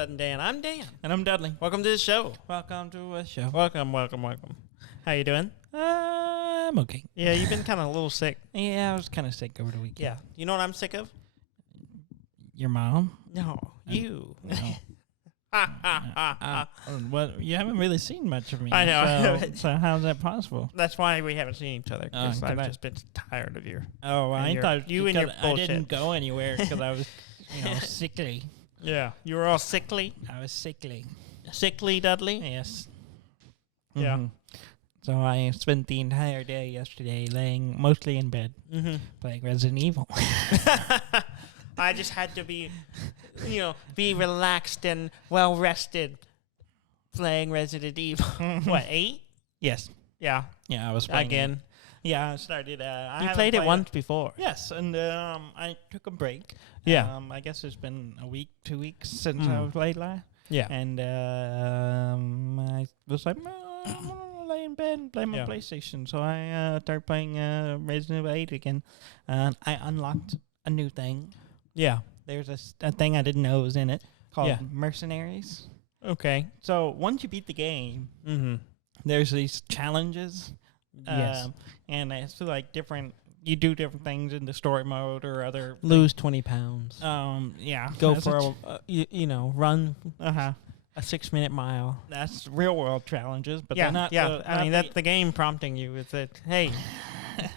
Dud and Dan. I'm Dan. And I'm Dudley. Welcome to the show. Welcome to a show. Welcome. How you doing? I'm okay. Yeah, you've been kind of a little sick. Yeah, I was kind of sick over the weekend. Yeah. You know what I'm sick of? Your mom? No, you. No. Well, you haven't really seen much of me. I know. So how's that possible? That's why we haven't seen each other. Because I've I- just been tired of your... Oh, And I your- thought you and your I didn't bullshit. go anywhere because I was, sickly. Yeah. You were all sickly. I was sickly. Sickly, Dudley? Yes. Yeah. Mhm. So I spent the entire day yesterday laying mostly in bed Mm-hmm. playing Resident Evil. I just had to be, be relaxed and well-rested playing Resident Evil. What, 8? Yes. Yeah. Yeah, I was playing Again. it. Yeah, I started. I You haven't played it once before. Yes, and I took a break. Yeah. I guess it's been a week, 2 weeks since I played last. Yeah. And I was like, I'm gonna lay in bed and play my Yeah. PlayStation. So I started playing Resident Evil 8 again. And I unlocked a new thing. Yeah. There's a thing I didn't know was in it called Yeah. Mercenaries. Okay. So once you beat the game, Mm-hmm. there's these challenges. Yes. And it's like different. You do different things in the story mode or other. Lose 20 pounds. Yeah. Go that's for run Uh-huh. a 6-minute mile. That's real world challenges, but yeah. they're not. Yeah. I mean, that's the game prompting you with it. Hey,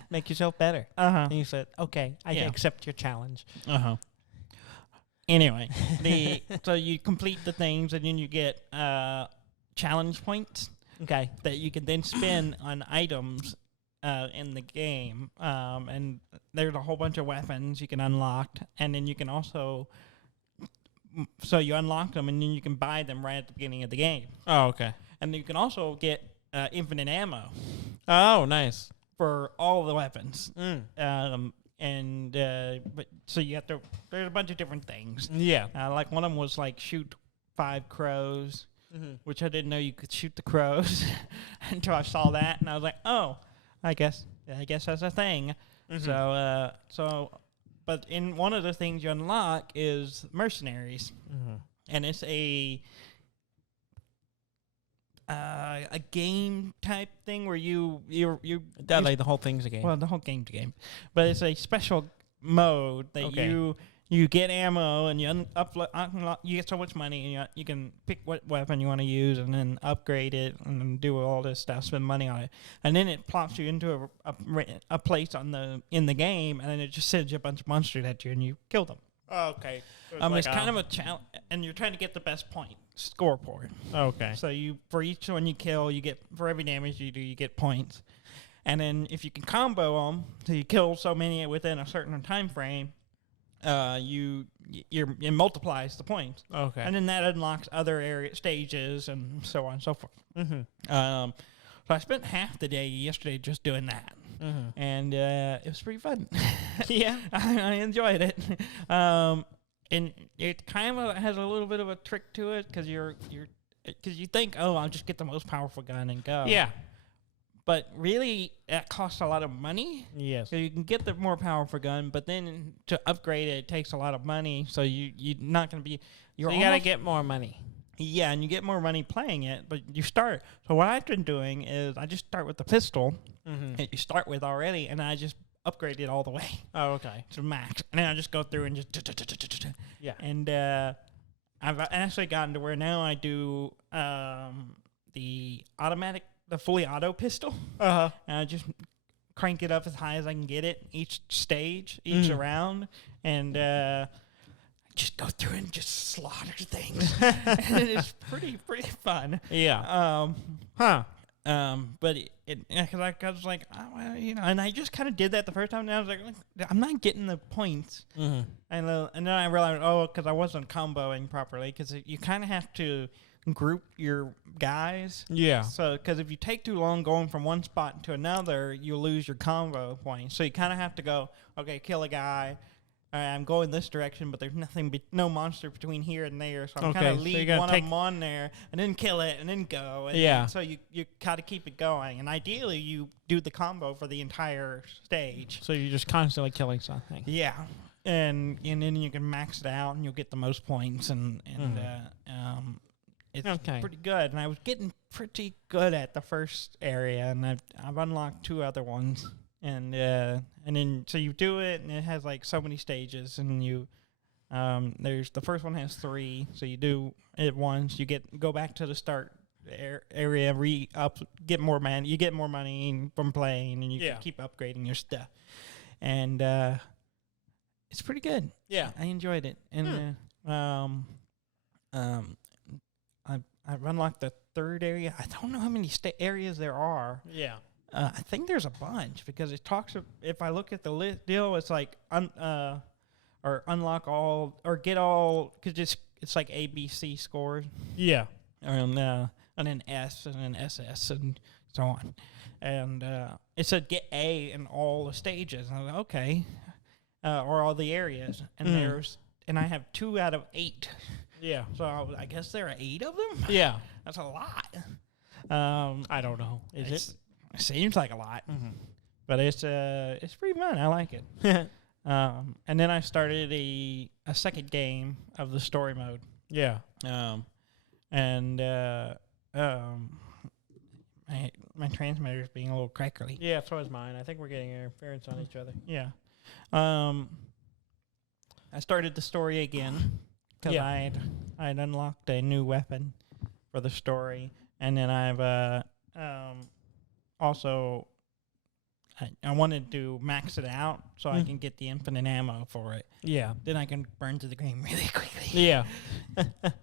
make yourself better. Uh-huh. And you said, okay, I Yeah. accept your challenge. Uh-huh. Anyway, so you complete the things and then you get challenge points Okay. that you can then spend on items in the game. And there's a whole bunch of weapons you can unlock, and then you can also. So you unlock them, and then you can buy them right at the beginning of the game. Oh, okay. And you can also get infinite ammo Oh, nice. for all the weapons. Mm. But so you have to. There's a bunch of different things. Yeah. Like one of them was like shoot 5 crows, Mm-hmm. which I didn't know you could shoot the crows until I saw that, and I was like, oh, I guess that's a thing. Mm-hmm. But in one of the things you unlock is mercenaries, Mm-hmm. and it's a game type thing where you Dudley, the whole thing's a game. well, the whole game's a game, but it's a special mode that Okay. you get ammo and you unlock, you get so much money and you can pick what weapon you want to use and then upgrade it and then do all this stuff, spend money on it, and then it plops you into a place in the game, and then it just sends you a bunch of monsters at you and you kill them. Oh, okay. It's kind of a challenge, and you're trying to get the best score for it. Okay. So for each one you kill, for every damage you do, you get points. And then if you can combo them, so you kill so many within a certain time frame, it multiplies the points. Okay. And then that unlocks other stages and so on and so forth. Mm-hmm. So I spent half the day yesterday just doing that. Mm-hmm. And it was pretty fun. Yeah. I enjoyed it. And it kind of has a little bit of a trick to it because you think, oh, I'll just get the most powerful gun and go. Yeah. But really, that costs a lot of money. Yes. So you can get the more powerful gun, but then to upgrade it takes a lot of money. So you're not going to be. So you gotta get more money. Yeah, and you get more money playing it, but you start. So what I've been doing is I just start with the pistol Mm-hmm. that you start with already, and I just upgrade it all the way Oh, okay. to max, and then I just go through and just. Yeah. And I've actually gotten to where now I do the fully auto pistol. Uh-huh. And I just crank it up as high as I can get it each stage, each round, and just go through and just slaughter things. And it's pretty fun. Yeah. But because I was like, oh, well, and I just kind of did that the first time, and I was like, I'm not getting the points. Mm-hmm. And then I realized, because I wasn't comboing properly, because you kind of have to group your guys. Yeah. So, because if you take too long going from one spot to another, you lose your combo points. So you kind of have to go, okay, kill a guy. I'm going this direction, but there's no monster between here and there. So I'm kind of leave one of them on there and then kill it and then go. And Yeah. so you got to keep it going. And ideally, you do the combo for the entire stage. So you're just constantly killing something. Yeah. and then you can max it out, and you'll get the most points, and it's pretty good. And I was getting pretty good at the first area, and I've unlocked 2 other ones, and then so you do it, and it has like so many stages, and you there's the first one has 3, so you do it once, you go back to the start area, get more money, you get more money from playing, and you can keep upgrading your stuff, and it's pretty good. Yeah, I enjoyed it, and I've unlocked the 3rd area. I don't know how many areas there are. Yeah. I think there's a bunch, because it talks. If I look at the deal, it's like or unlock all or get all, because it's like ABC scores. Yeah. And then S and then SS and so on. And it said get A in all the stages. And I was like, okay, or all the areas. And and I have 2 out of 8. Yeah. So I guess there are 8 of them. Yeah. That's a lot. I don't know. Is it? It seems like a lot, but it's pretty fun. I like it. And then I started a second game of the story mode. Yeah. And my transmitter's being a little crackly. Yeah, so is mine. I think we're getting interference on each other. Yeah. I started the story again because I'd unlocked a new weapon for the story, and then I've also I wanted to max it out so I can get the infinite ammo for it. Yeah. Then I can burn through the game really quickly. Yeah.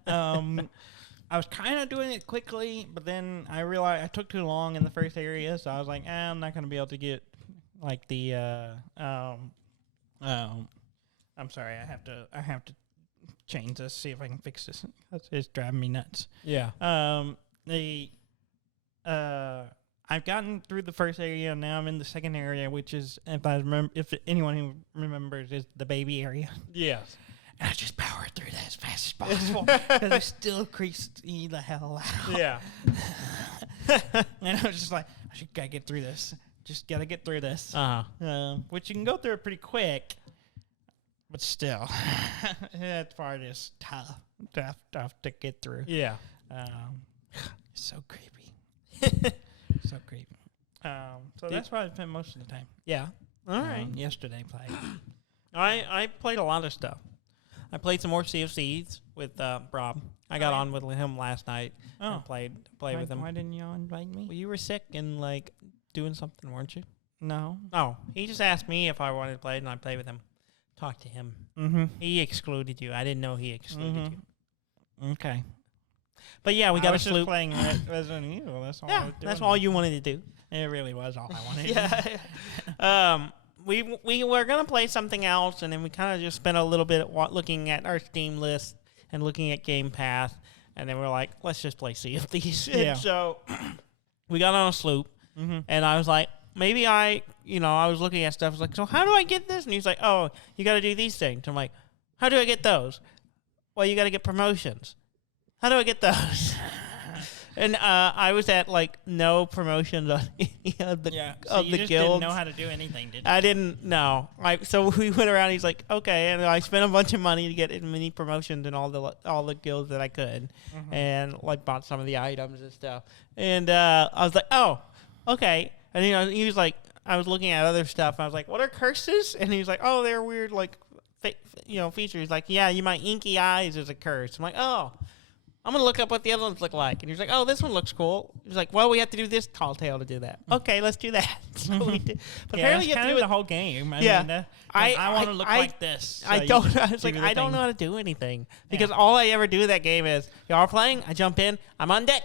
I was kind of doing it quickly, but then I realized I took too long in the first area, so I was like, I'm not going to be able to get like the I'm sorry, I have to change this, see if I can fix this. It's driving me nuts. Yeah. I've gotten through the first area, and now I'm in the second area, which is, if anyone who remembers, is the baby area. Yes. And I just powered through that as fast as possible because it still creased me the hell out. Yeah. And I was just like, I gotta get through this. Just gotta get through this. Which you can go through it pretty quick, but still, that part is tough to get through. Yeah. It's so creepy. So creepy. So that's why I spent most of the time. Yeah. All right. Yesterday playing. I played a lot of stuff. I played some more Sea of Thieves with Rob. I got on with him last night and played with him. Why didn't you invite me? Well, you were sick and like doing something, weren't you? No. Oh, he just asked me if I wanted to play, and I played with him. Talk to him. Mm-hmm. He excluded you. I didn't know he excluded you. Okay. But yeah, we got a just sloop. playing Resident Evil. That's all. I was doing. That's all you wanted to do. It really was all I wanted. to Yeah. We were gonna play something else, and then we kind of just spent a little bit looking at our Steam list and looking at Game Pass, and then we're like, let's just play Sea of Thieves. Yeah. So we got on a sloop, and I was like, maybe I was looking at stuff. I was like, so how do I get this? And he's like, oh, you got to do these things. I'm like, how do I get those? Well, you got to get promotions. How do I get those? And I was at like no promotions on any of the so you the just guilds. didn't know how to do anything, did you? I didn't know. So we went around. He's like, okay, and I spent a bunch of money to get as many promotions in all the guilds that I could, and like bought some of the items and stuff. And I was like, oh, okay. And he was like, I was looking at other stuff. I was like, what are curses? And he was like, oh, they're weird like features. Like, yeah, my inky eyes is a curse. I'm like, oh. I'm going to look up what the other ones look like. And he was like, oh, this one looks cool. He was like, well, we have to do this tall tale to do that. Okay, let's do that. So we did. But apparently you have to do the whole game. I want to look like this. I don't know how to do anything. Because all I ever do with that game is, y'all are playing, I jump in, I'm on deck.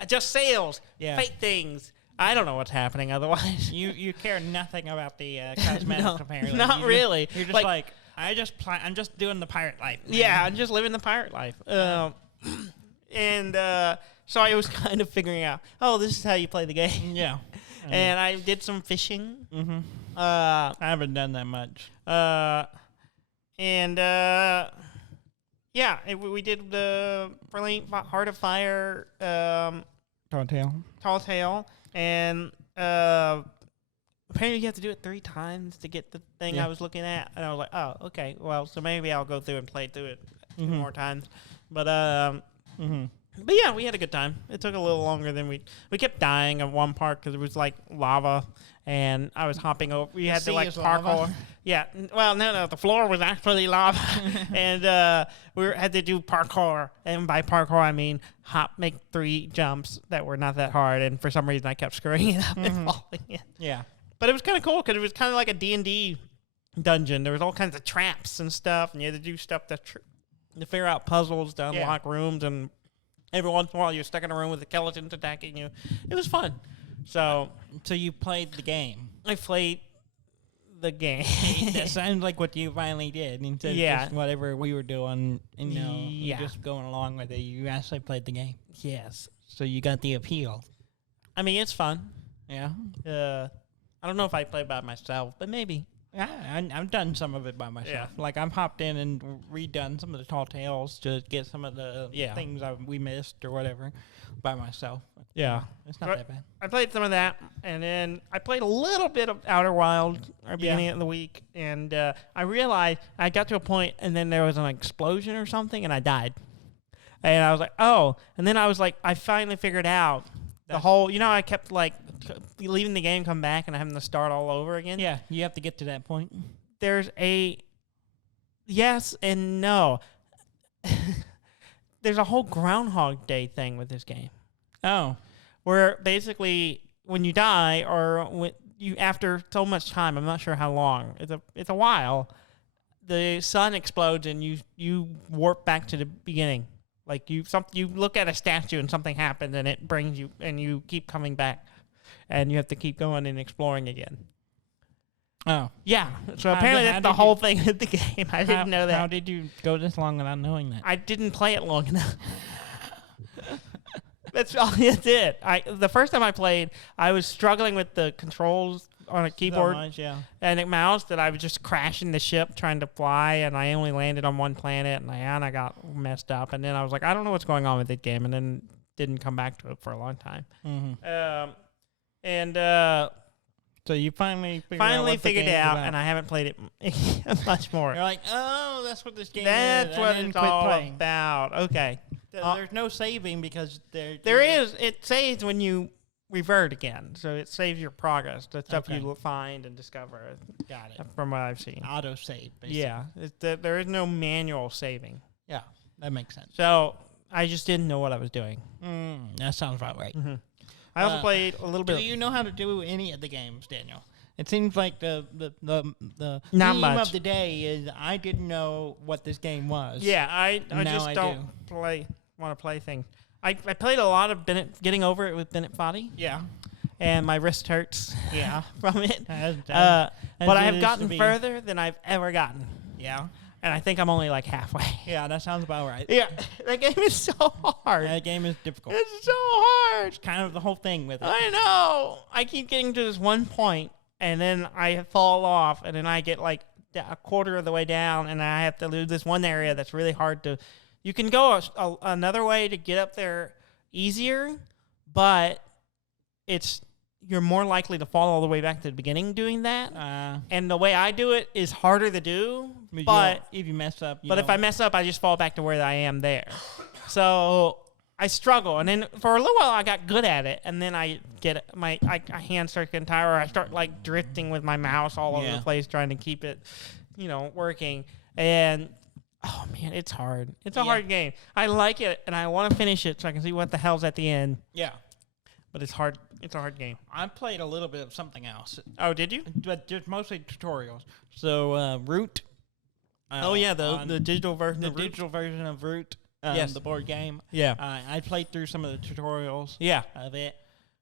Adjust sails, fight things. I don't know what's happening otherwise. You care nothing about the cosmetics, apparently. Not really. You're just like I'm just doing the pirate life. Man. Yeah, I'm just living the pirate life. And so I was kind of figuring out, oh, this is how you play the game. Yeah. And I did some fishing. Mm-hmm. I haven't done that much. We did the Brilliant Heart of Fire Tall Tale. Tall Tale. And apparently you have to do it 3 times to get the thing I was looking at. And I was like, oh, okay. Well, so maybe I'll go through and play through it 2 more times. But, but yeah, we had a good time. It took a little longer than we kept dying at one part because it was like lava. And I was hopping over. We had to like parkour. Lava. Yeah. Well, no. The floor was actually lava. And had to do parkour. And by parkour, I mean make 3 jumps that were not that hard. And for some reason, I kept screwing it up and falling in. Yeah. But it was kind of cool because it was kind of like a D&D dungeon. There was all kinds of traps and stuff. And you had to do stuff to figure out puzzles to unlock rooms. And every once in a while, you're stuck in a room with the skeletons attacking you. It was fun. So you played the game. I played the game. That sounds like what you finally did. Instead of just whatever we were doing, you just going along with it. You actually played the game. Yes. So you got the appeal. I mean, it's fun. Yeah. I don't know if I played by myself, but maybe. Yeah, I've done some of it by myself. Yeah. Like I've hopped in and redone some of the tall tales to get some of the things we missed or whatever by myself. Yeah. It's not that bad. I played some of that, and then I played a little bit of Outer Wilds at the beginning of the week, and I realized I got to a point, and then there was an explosion or something, and I died. And I was like, oh. And then I was like, I finally figured out the whole, I kept like leaving the game, come back, and having to start all over again. Yeah, you have to get to that point. There's a yes and no. There's a whole Groundhog Day thing with this game. Oh. Where basically when you die or when you after so much time, I'm not sure how long, it's a while, the sun explodes and you warp back to the beginning. Like you look at a statue and something happens and it brings you and you keep coming back and you have to keep going and exploring again. Oh. Yeah. So apparently that's the whole thing with the game. I didn't know that. How did you go this long without knowing that? I didn't play it long enough. That's it. The first time I played, I was struggling with the controls on a keyboard and a mouse that I was just crashing the ship trying to fly, and I only landed on one planet, and I got messed up. And then I was like, I don't know what's going on with this game, and then didn't come back to it for a long time. So you finally figured it out, and I haven't played it much more. You're like, oh, that's what this game is. That's what it's all about. Okay. There's no saving because there is. It saves when you revert again, so it saves your progress, the stuff you find and discover. Got it. From what I've seen. Auto save, basically. Yeah. There is no manual saving. Yeah, that makes sense. So I just didn't know what I was doing. That sounds about right. Mm-hmm. I also played a little bit. Do you know how to do any of the games, Daniel? It seems like the theme of the day is I didn't know what this game was. Yeah, I just don't want to play things. I played a lot of Getting Over It with Bennett Foddy. Yeah. And my wrist hurts from it. But I have gotten further than I've ever gotten. Yeah. And I think I'm only like halfway. Yeah, that sounds about right. Yeah. That game is so hard. That game is difficult. It's so hard. It's kind of the whole thing with it. I know. I keep getting to this one point, and then I fall off, and then I get like a quarter of the way down, and I have to do this one area that's really hard to... You can go another way to get up there easier, but you're more likely to fall all the way back to the beginning doing that. And the way I do it is harder to do, but if you mess up... if I mess up, I just fall back to where I am there. So I struggle, and then for a little while I got good at it, and then I get my hands start getting tired, or I start like drifting with my mouse all over the place trying to keep it, working. And oh man, it's hard. It's a hard game. I like it, and I want to finish it so I can see what the hell's at the end. Yeah. But it's hard. It's a hard game. I played a little bit of something else. Oh, did you? But just mostly tutorials. So, Root. The digital version of Root. The digital version of Root. Yes. The board game. Yeah. I played through some of the tutorials. Yeah. Of it.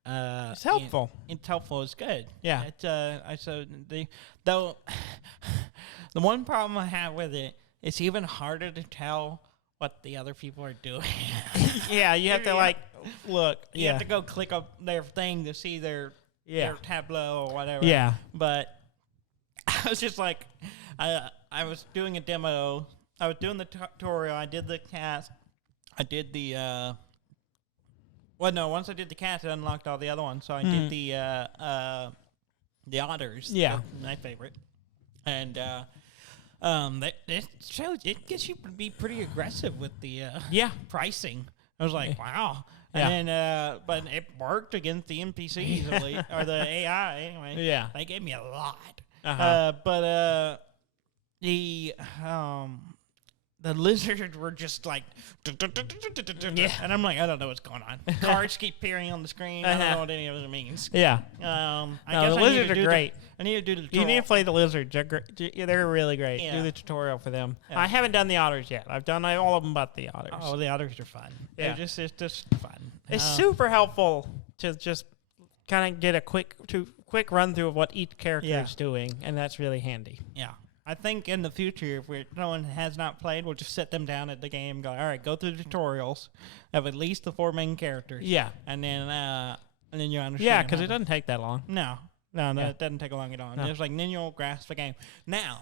It's helpful. It's helpful. It's good. Yeah. The one problem I have with it, it's even harder to tell what the other people are doing. Yeah, you have to look. You have to go click up their thing to see their tableau or whatever. Yeah. But I was just like, I was doing a demo. I was doing the tutorial. I did the cast. I did the... once I did the cast, it unlocked all the other ones. So I did the the otters. Yeah. My favorite. And it shows it gets you to be pretty aggressive with the pricing. I was like, wow. And then, but it worked against the NPCs at least, or the AI anyway. Yeah. They gave me a lot. Uh-huh. The lizards were just like, and I'm like, I don't know what's going on. Cards keep appearing on the screen. I don't know what any of it means. Yeah. I No, the lizards are great. I need to do the You tutorial. need to play the lizards. They're really great. Yeah. Do the tutorial for them. Yeah. I haven't done the otters yet. I've done all of them but the otters. Oh, the otters are fun. Yeah. It's just fun. It's super helpful to just kind of get a quick run through of what each character is doing, and that's really handy. Yeah. I think in the future, if no one has not played, we'll just sit them down at the game and go, all right, go through the tutorials of at least the 4 main characters. Yeah. And then you understand. Yeah, because it doesn't take that long. No, it doesn't take long at all. No. Just like, then you'll grasp the game. Now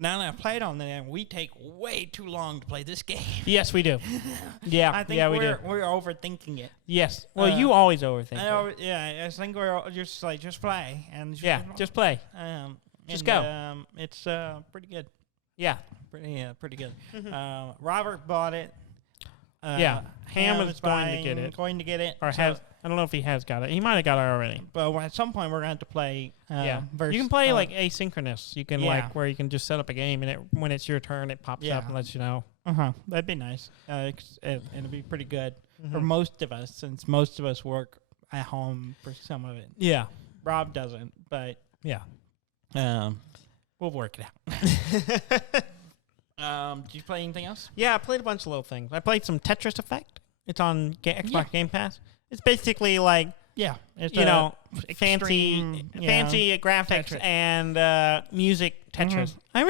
that I've played on them, we take way too long to play this game. Yes, we do. Yeah, I think we do. we're overthinking it. Yes. Well, you always overthink it. I think we're just like, just play. And just play. Just go. It's pretty good. Yeah. Pretty good. Robert bought it. Ham is going to get it. Going to get it. Or has. I don't know if he has got it. He might have got it already. But at some point, we're going to have to play. You can play like asynchronous. You can where you can just set up a game, and when it's your turn, it pops up and lets you know. That'd be nice. It'd be pretty good for most of us, since most of us work at home for some of it. Yeah. Rob doesn't, but yeah. We'll work it out. Did you play anything else? Yeah, I played a bunch of little things. I played some Tetris Effect. It's on Xbox Game Pass. It's basically like it's fancy graphics Tetris. And music Tetris. I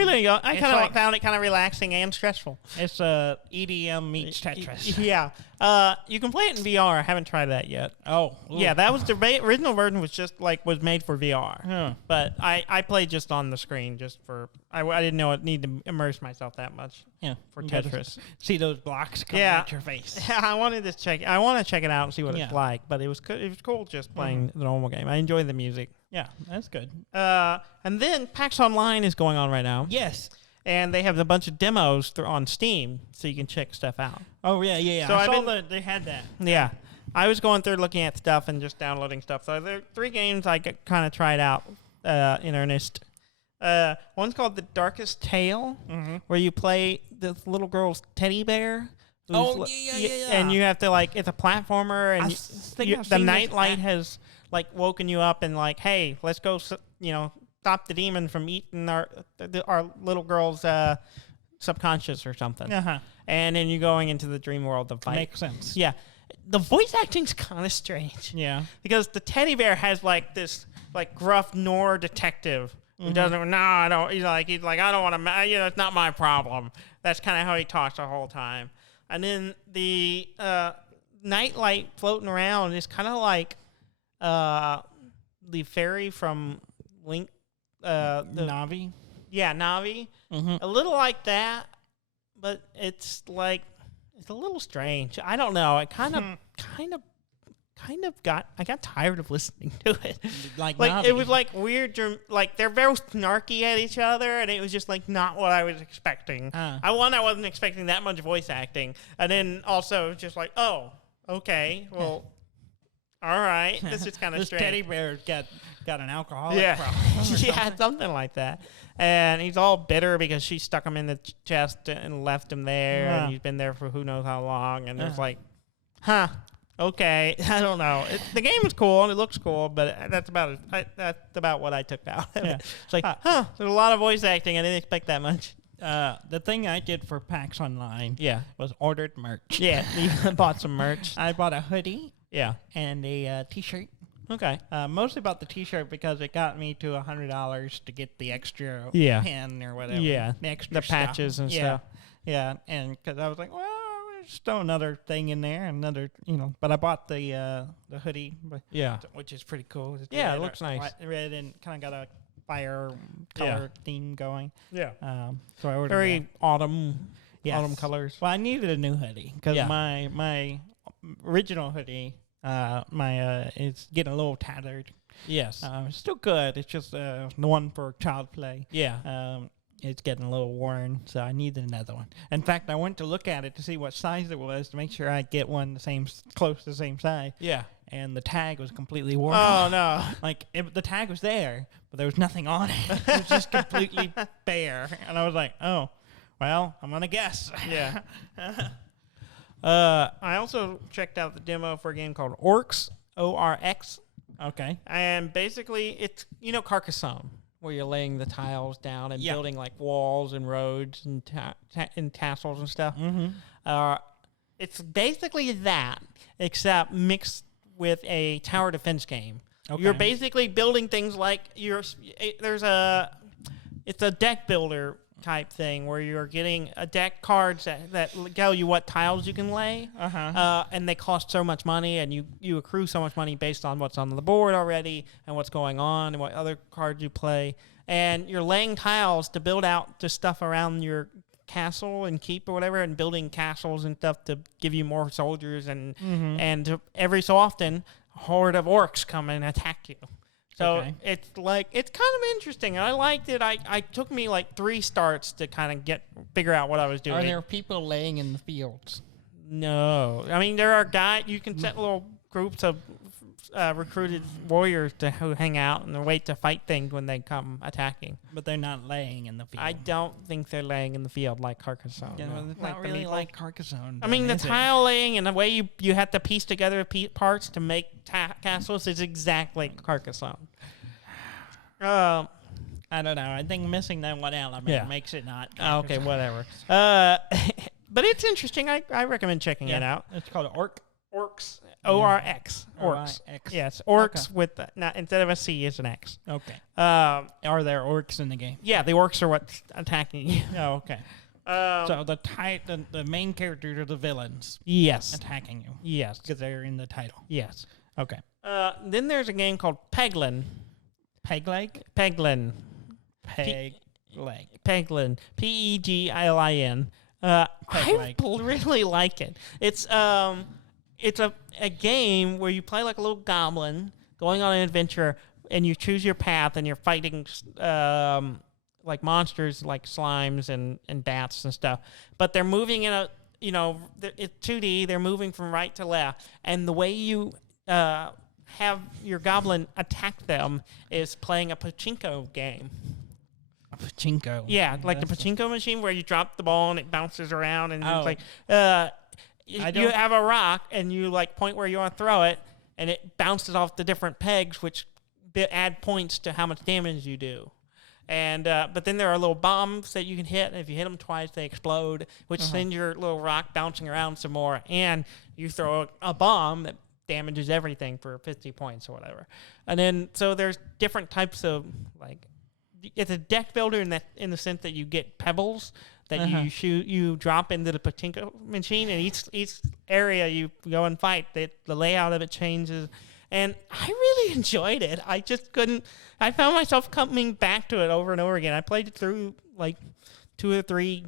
found it kind of relaxing and stressful. It's EDM meets Tetris. Yeah. You can play it in VR. I haven't tried that yet. Oh. Yeah, that was the original version was made for VR. Huh. But I played just on the screen just for I didn't know I'd need to immerse myself that much. Yeah. For Tetris. See those blocks coming at your face. Yeah, I want to check it out and see what it's like, but it was cool just playing the normal game. I enjoy the music. Yeah, that's good. And then PAX Online is going on right now. Yes. And they have a bunch of demos on Steam, so you can check stuff out. Oh, yeah. So I saw they had that. Yeah. I was going through looking at stuff and just downloading stuff. So there are 3 games I kind of tried out in earnest. One's called The Darkest Tale, where you play this little girl's teddy bear. Oh, yeah. And you have to, it's a platformer, and the nightlight has, woken you up and, hey, let's go, stop the demon from eating our little girl's subconscious or something. And then you're going into the dream world to fight. Makes sense. Yeah. The voice acting's kind of strange. Yeah. Because the teddy bear has, this, gruff noir detective who doesn't, no, I don't, he's like, I don't want to, it's not my problem. That's kind of how he talks the whole time. And then the nightlight floating around is kind of like the fairy from Link. Navi? Yeah, Navi. A little like that, but it's a little strange. I don't know. I kind of got tired of listening to it. Like it was weird. They're very snarky at each other, and it was just not what I was expecting. I wasn't expecting that much voice acting, and then also just oh, okay, well, all right. This is kind of strange. This teddy bear got an alcoholic problem. Yeah, something like that. And he's all bitter because she stuck him in the chest and left him there, and he's been there for who knows how long. And there's okay, I don't know. The game is cool and it looks cool, but that's about what I took out of it. It's there's a lot of voice acting. I didn't expect that much. The thing I did for PAX Online was ordered merch. Yeah, you bought some merch. I bought a hoodie. Yeah. And a T-shirt. Okay. Mostly bought the T-shirt because it got me to $100 to get the extra pin or whatever. Yeah. The extra the patches and stuff. Yeah. And because I was like, well, just throw another thing in there, But I bought the hoodie. Which is pretty cool. It's it looks nice. Red and kind of got a fire color theme going. Yeah. So I ordered very autumn colors. Well, I needed a new hoodie because my original hoodie, it's getting a little tattered. Yes. It's still good. It's just the one for child play. Yeah. It's getting a little worn, so I need another one. In fact, I went to look at it to see what size it was to make sure I get one close to the same size. Yeah. And the tag was completely worn Oh, off. no. Like, the tag was there, but there was nothing on it. It was just completely bare. And I was like, oh, well, I'm going to guess. Yeah. I also checked out the demo for a game called Orcs, O-R-X. Okay. And basically, it's, Carcassonne, where you're laying the tiles down and building, like, walls and roads and and castles and stuff. Mm-hmm. It's basically that, except mixed with a tower defense game. Okay. You're basically building things like it's a deck builder type thing where you're getting a deck cards that tell you what tiles you can lay, and they cost so much money, and you accrue so much money based on what's on the board already and what's going on and what other cards you play, and you're laying tiles to build out the stuff around your castle and keep or whatever, and building castles and stuff to give you more soldiers, and every so often a horde of orcs come and attack you. So it's kind of interesting. I liked it. I took me like 3 starts to kind of figure out what I was doing. Are there people laying in the fields? No, I mean there are guys. You can set little groups of recruited warriors who hang out and wait to fight things when they come attacking. But they're not laying in the field. I don't think they're laying in the field like Carcassonne. Yeah, no. it's not really like Carcassonne. I mean, the tile laying and the way you have to piece together parts to make castles is exactly Carcassonne. I don't know. I think missing that one element makes it not. Okay, whatever. But it's interesting. I recommend checking it out. It's called Orcs. O-R-X. Orcs. Orcs. Yes, orcs with instead of a C is an X. Okay. Are there orcs in the game? Yeah, the orcs are what's attacking you. Oh, okay. So the main characters are the villains. Yes. Attacking you. Yes. Because they're in the title. Yes. Okay. Then there's a game called Peglin. Peglin? Peglin. Peglin. P-E-G-L-I-N. I really like it. It's a game where you play like a little goblin going on an adventure, and you choose your path, and you're fighting like monsters like slimes and bats and stuff. But they're moving in it's 2D. They're moving from right to left, and the way you have your goblin attack them is playing a pachinko game. A pachinko? Yeah, like the pachinko machine where you drop the ball and it bounces around, and it's like you have a rock and you like point where you want to throw it, and it bounces off the different pegs, which add points to how much damage you do. And but then there are little bombs that you can hit, and if you hit them twice, they explode, which sends your little rock bouncing around some more. And you throw a bomb that damages everything for 50 points or whatever. And then so there's different types of like. It's a deck builder in the sense that you get pebbles that you drop into the pachinko machine, and each area you go and fight, the layout of it changes, and I really enjoyed it. I just couldn't. I found myself coming back to it over and over again. I played it through like 2 or 3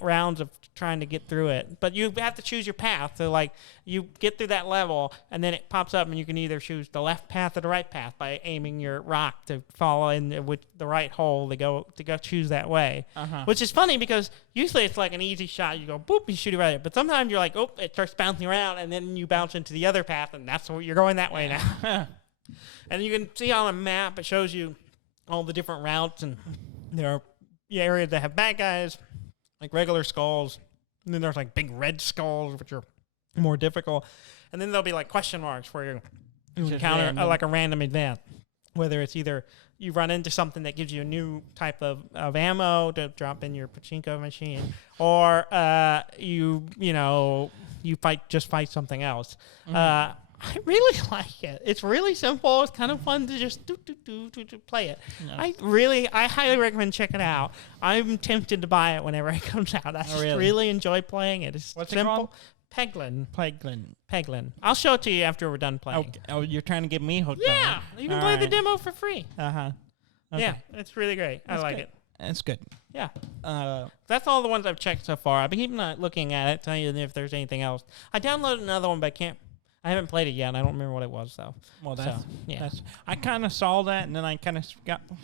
rounds of trying to get through it, but you have to choose your path. So like you get through that level, and then it pops up, and you can either choose the left path or the right path by aiming your rock to fall in with the right hole to go choose that way. Which is funny because usually it's like an easy shot. You go boop, you shoot it right. But sometimes you're like, oh, it starts bouncing around, and then you bounce into the other path, and that's where you're going that way now. And you can see on a map, it shows you all the different routes, and there are areas that have bad guys, like regular skulls, and then there's like big red skulls, which are more difficult, and then there'll be like question marks where you encounter like a random event, whether it's either you run into something that gives you a new type of ammo to drop in your pachinko machine, or you fight something else. I really like it. It's really simple. It's kind of fun to just play it. No. I highly recommend checking it out. I'm tempted to buy it whenever it comes out. I really enjoy playing it. It's What's simple. It called? Peglin. I'll show it to you after we're done playing. Okay. Oh, you're trying to get me hooked on it. Yeah, you can play the demo for free. Okay. Yeah, it's really great. I like it. It's good. Yeah. That's all the ones I've checked so far. I've been keeping looking at it, telling you if there's anything else. I downloaded another one, but I haven't played it yet. And I don't remember what it was though. Well, Yeah. that's. I kind of saw that, and then I kind of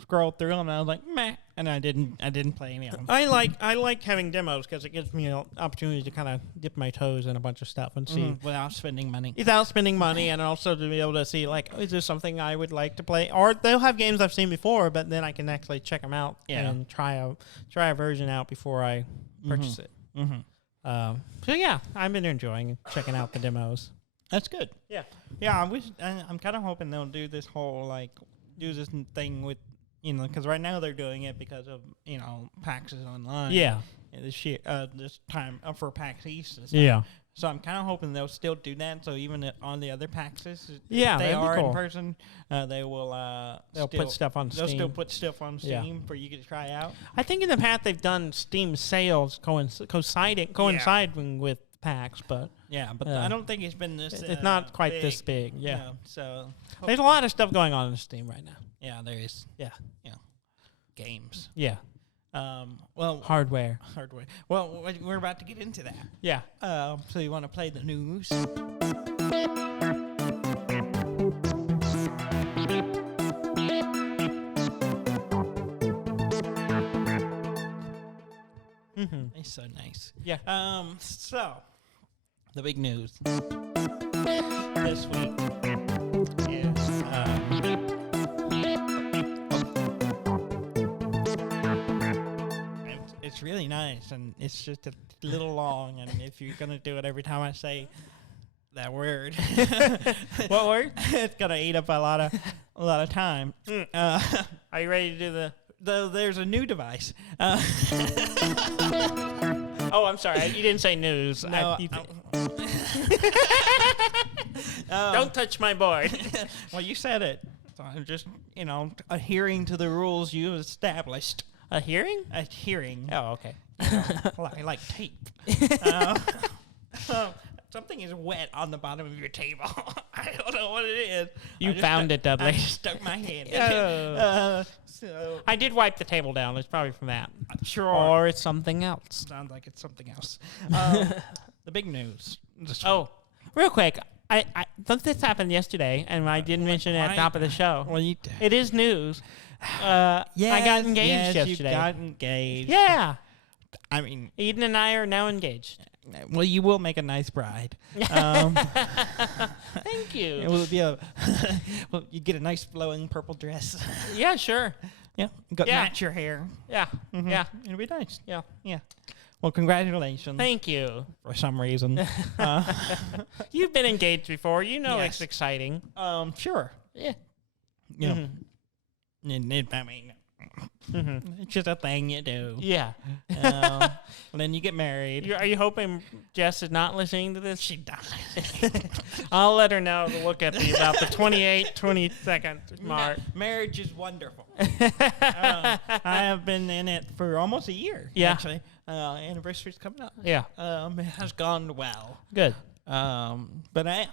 scrolled through them, and I was like, meh, and I didn't play any of them. I like having demos because it gives me an opportunity to kind of dip my toes in a bunch of stuff and see Without spending money. without spending money, and also to be able to see like, is this something I would like to play? Or they'll have games I've seen before, but then I can actually check them out and try a version out before I purchase it. Mm-hmm. So yeah, I've been enjoying checking out the demos. That's good. Yeah. Yeah, I wish. I'm kind of hoping they'll do this whole do this thing with because right now they're doing it because of PAX is online. Yeah. This time for PAX East. This time. Yeah. So I'm kind of hoping they'll still do that. So even on the other PAXs, Yeah, if they that'd be are cool. in person, they will. They'll put stuff on They'll Steam. still put stuff on Yeah. Steam for you to try out. I think in the past they've done Steam sales coinciding with PAX, but Yeah, but I don't think it's been this. it's not quite this big. Yeah. No, so There's a lot of stuff going on in Steam right now. yeah, there is. Yeah. Games. Yeah. Well, Hardware. hardware. Well, we're about to get into that. Yeah. So you want to play the news? Mm-hmm. It's so nice. Yeah. So the big news this week is it's really nice, and it's just a little long. And if you're gonna do it every time I say that word, What word? it's gonna eat up a lot of time. Are you ready to do the? There's a new device. Oh, I'm sorry. You didn't say news. No, Don't touch my board. well, you said it. So I'm just, adhering to the rules you established. A hearing? Adhering. Oh, okay. like tape. Something is wet on the bottom of your table. I don't know what it is. You found it, Dudley. I just stuck my hand in Oh. it. So, I did wipe the table down. It's probably from that. sure. Or it's something else. Sounds like it's something else. The big news. Oh, real quick. I this happened yesterday, and I didn't mention it at the top of the show. Well, It is news. I got engaged yesterday. You got engaged. Yeah. I mean, Eden and I are now engaged. well, you will make a nice bride. Thank you. It will be well, you get a nice flowing purple dress. Yeah, sure. Yeah, match your hair. Yeah. Mhm. Yeah. It'll be nice. Yeah. Yeah. Well, congratulations. Thank you. For some reason. You've been engaged before. You know Yes. it's exciting. Sure. Yeah. Yeah. Mhm. I mean, Mhm. it's just a thing you do. Yeah. Well, then you get married. Are you hoping Jess is not listening to this? She dies. I'll let her know to look at about the 22nd mark. Marriage is wonderful. I have been in it for almost a year. Yeah. Actually, anniversary's coming up. Yeah. It has gone well. Good. But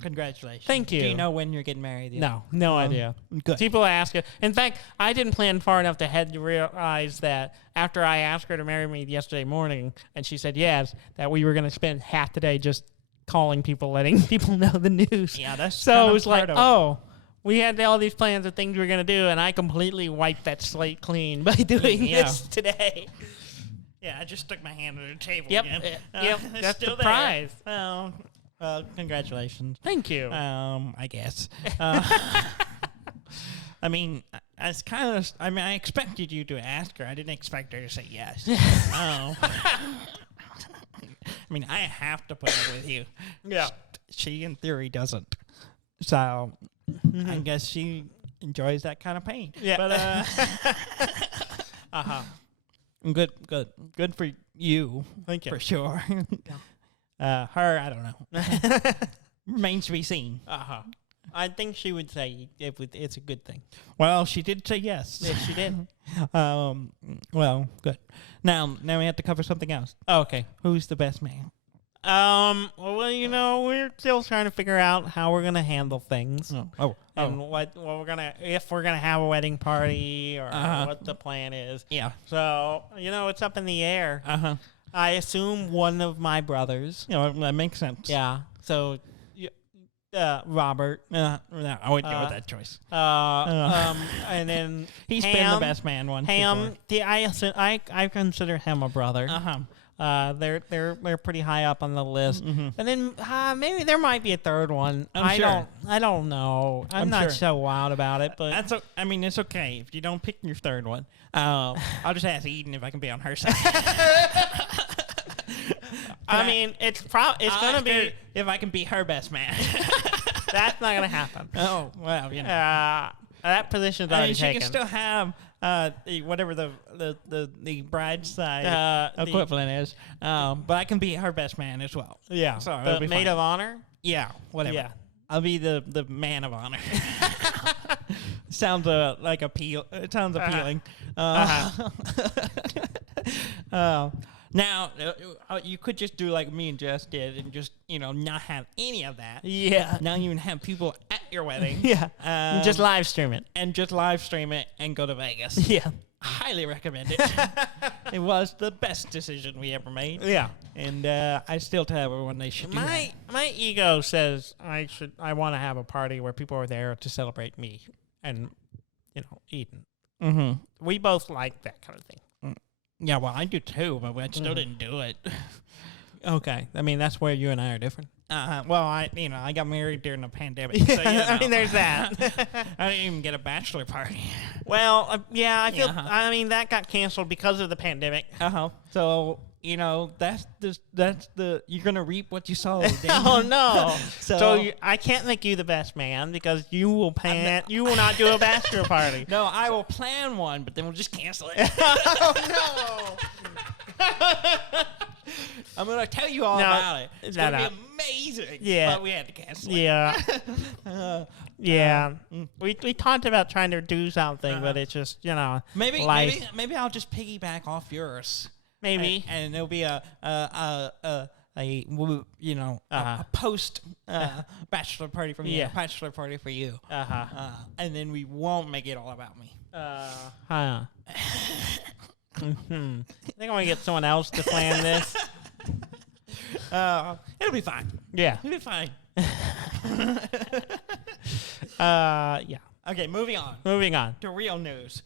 congratulations. Thank you. Do you know when you're getting married yet? No idea. Good. People ask it. In fact, I didn't plan far enough ahead to realize that after I asked her to marry me yesterday morning, and she said yes, that we were going to spend half the day just calling people, letting people know the news. Yeah, that's so it was like, oh, we had all these plans of things we were going to do, and I completely wiped that slate clean by doing this today. Yeah, I just stuck my hand on the table Yep. again. Yep. It's That's still the there. prize. Congratulations. Thank you. I guess. I mean, I expected you to ask her. I didn't expect her to say yes. I mean, I have to put up with you. Yeah. She, in theory, doesn't. So, I guess she enjoys that kind of pain. Yeah. But, Good for you. Thank you. For sure. Her, I don't know. Remains to be seen. I think she would say it's a good thing. Well, she did say yes. Yes, she did. Well, good. Now we have to cover something else. Oh, okay. Who's the best man? Well, we're still trying to figure out how we're gonna handle things. And what if we're gonna have a wedding party or what the plan is. Yeah. So it's up in the air. I assume one of my brothers. That makes sense. Yeah. So Robert. No, I would go with that choice. And then He's been the best man one. Ham. I consider him a brother. They're pretty high up on the list. And then maybe there might be a third one. I don't know. I'm not so wild about it, but it's okay if you don't pick your third one. I'll just ask Eden if I can be on her side. It's gonna be if I can be her best man. That's not gonna happen. Oh well, that position's already she taken. can still have whatever the bride's side equivalent is, but I can be her best man as well. Yeah, so the maid of honor. Yeah, whatever. Yeah. I'll be the man of honor. Sounds like appeal. It sounds appealing. Now, you could just do like me and Jess did and just, not have any of that. Yeah. Now you can have people at your wedding. Yeah. Just live stream it. And just live stream it and go to Vegas. Yeah. Highly recommend it. It was the best decision we ever made. Yeah. And I still tell everyone they should do that. My ego says I want to have a party where people are there to celebrate me and, Eden. Mm-hmm. We both like that kind of thing. Yeah, well, I do too, but I still didn't do it. Okay. That's where you and I are different. Well, I got married during the pandemic. So, there's that. I didn't even get a bachelor party. Well, I feel. That got canceled because of the pandemic. So that's the you're gonna reap what you sow. Oh no! So I can't make you the best man because you will you will not do a bachelor party. No, I will plan one, but then we'll just cancel it. Oh no! I'm gonna tell you all about it. It's gonna be amazing. Yeah, but we had to cancel it. Yeah. We talked about trying to do something, but it's just maybe I'll just piggyback off yours. Maybe, and there'll be a post bachelor party for me, a bachelor party for you, and then we won't make it all about me. I think I'm gonna get someone else to plan this. It'll be fine. Yeah, it'll be fine. Yeah. Okay, moving on. Moving on to real news.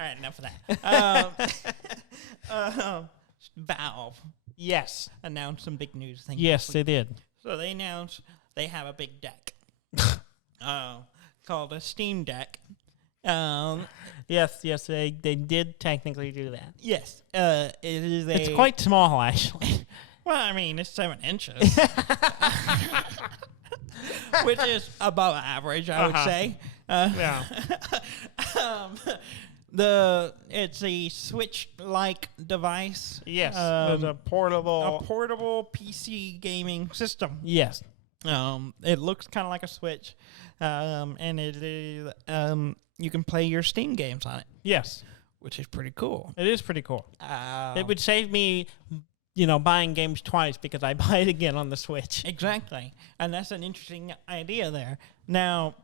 All right, enough of that. Valve, yes, announced some big news things. Yes, they did. So they announced they have a big deck called a Steam Deck. Yes, they did technically do that. Yes, it is. It's quite small, actually. Well, it's 7 inches, which is above average, I would say. Yeah. It's a Switch-like device. Yes, it's a portable PC gaming system. Yes. It looks kind of like a Switch, and it is you can play your Steam games on it. Yes, which is pretty cool. It is pretty cool. It would save me, buying games twice because I buy it again on the Switch. Exactly, and that's an interesting idea there. Now.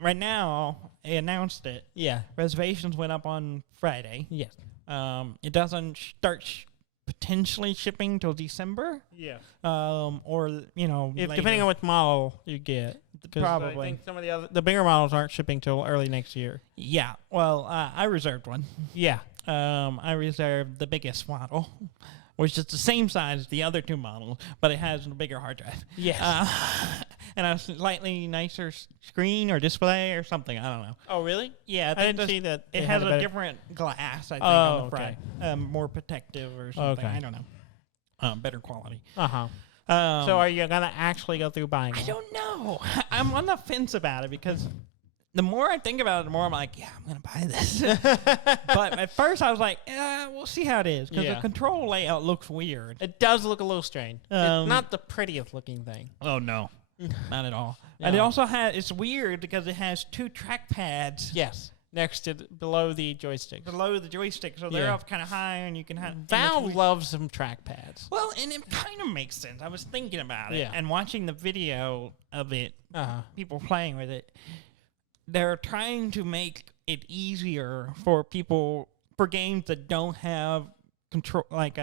Right now, they announced it. Yeah. Reservations went up on Friday. Yes. It doesn't start potentially shipping till December. Yeah. Or, depending on which model you get. Probably. I think some of the bigger models aren't shipping till early next year. Yeah. Well, I reserved one. Yeah. I reserved the biggest model, which is the same size as the other two models, but it has a bigger hard drive. Yes. And a slightly nicer screen or display or something. I don't know. Oh, really? Yeah. I didn't see that. It has a different glass, I think, on the front. Okay. More protective or something. Okay. I don't know. Better quality. Uh-huh. So are you going to actually go through buying I don't know. I'm on the fence about it because the more I think about it, the more I'm like, yeah, I'm going to buy this. But at first I was like, we'll see how it is because the control layout looks weird. It does look a little strange. It's not the prettiest looking thing. Oh, no. Not at all. No. And it also it's weird because it has 2 trackpads. Yes. Next to below the joystick. Below the joystick. So they're up kind of high and you can have... Valve loves some trackpads. Well, and it kind of makes sense. I was thinking about it and watching the video of it, people playing with it. They're trying to make it easier for games that don't have control, like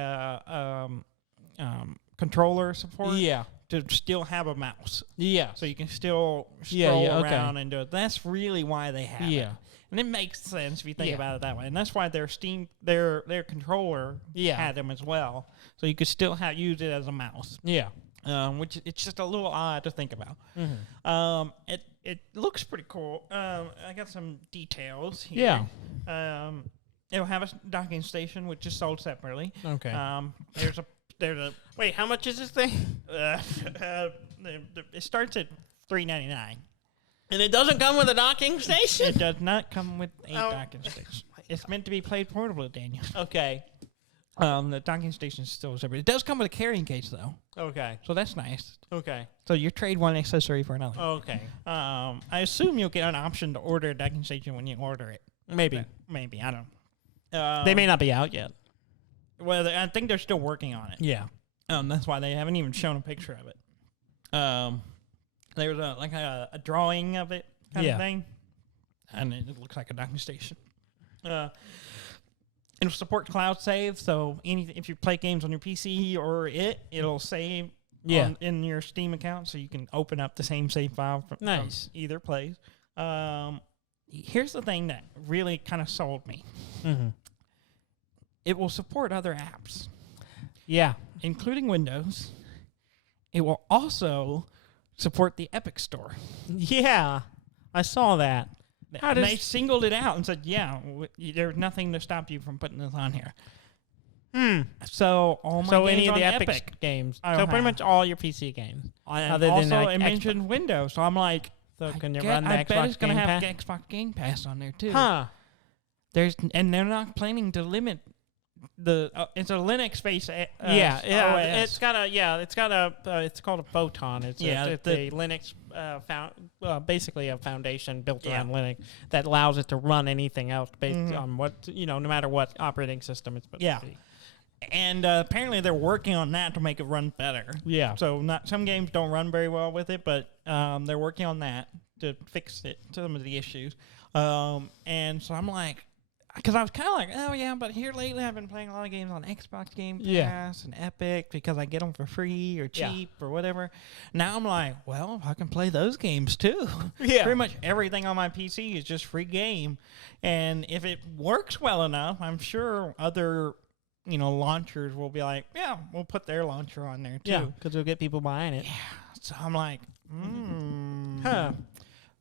controller support. Yeah. To still have a mouse, Yeah. so you can still scroll okay. around and do it. That's really why they have it. Yeah. And it makes sense if you think Yeah. about it that way. And that's why their their controller had them as well. So you could still use it as a mouse. Yeah. Which it's just a little odd to think about. Mm-hmm. It looks pretty cool. I got some details here. Yeah. It'll have a docking station, which is sold separately. Okay. There's a Wait, how much is this thing? It starts at $3.99. And it doesn't come with a docking station? It does not come with a Oh. docking station. It's meant to be played portably, Daniel. Okay. The docking station is still separate. It does come with a carrying case, though, Okay. so that's nice. Okay. So you trade one accessory for another. Okay. I assume you'll get an option to order a docking station when you order it. Maybe. Maybe, I don't know. They may not be out yet. Well, I think they're still working on it. Yeah. That's why they haven't even shown a picture of it. There was a drawing of it kind of thing, and it looks like a docking station. It'll support cloud save, so if you play games on your PC or it'll save in your Steam account, so you can open up the same save file from either place. Here's the thing that really kind of sold me. Mm-hmm. It will support other apps. Yeah. Including Windows. It will also support the Epic Store. Yeah. I saw that. And they singled it out and said, there's nothing to stop you from putting this on here. So all my So games any of the on Epic games. I So don't pretty have. much all your PC games. And other than, also, like, it mentioned Windows. So I'm like, So can you I run the bet Xbox it's going Game to have Pass? Xbox Game Pass on there, too. Huh. And they're not planning to limit it's a Linux-based OS. It's called a Photon. It's a Linux basically a foundation built around Linux that allows it to run anything else based on no matter what operating system it's supposed to be. And apparently they're working on that to make it run better. Yeah. So some games don't run very well with it, but they're working on that to fix some of the issues. And so I'm like, because I was kind of like, oh yeah, but here lately I've been playing a lot of games on Xbox Game Pass and Epic because I get them for free or cheap or whatever. Now I'm like, well, I can play those games too. Yeah. Pretty much everything on my PC is just free game, and if it works well enough, I'm sure other launchers will be like, yeah, we'll put their launcher on there too. Yeah, because we'll get people buying it. Yeah. So I'm like, Huh.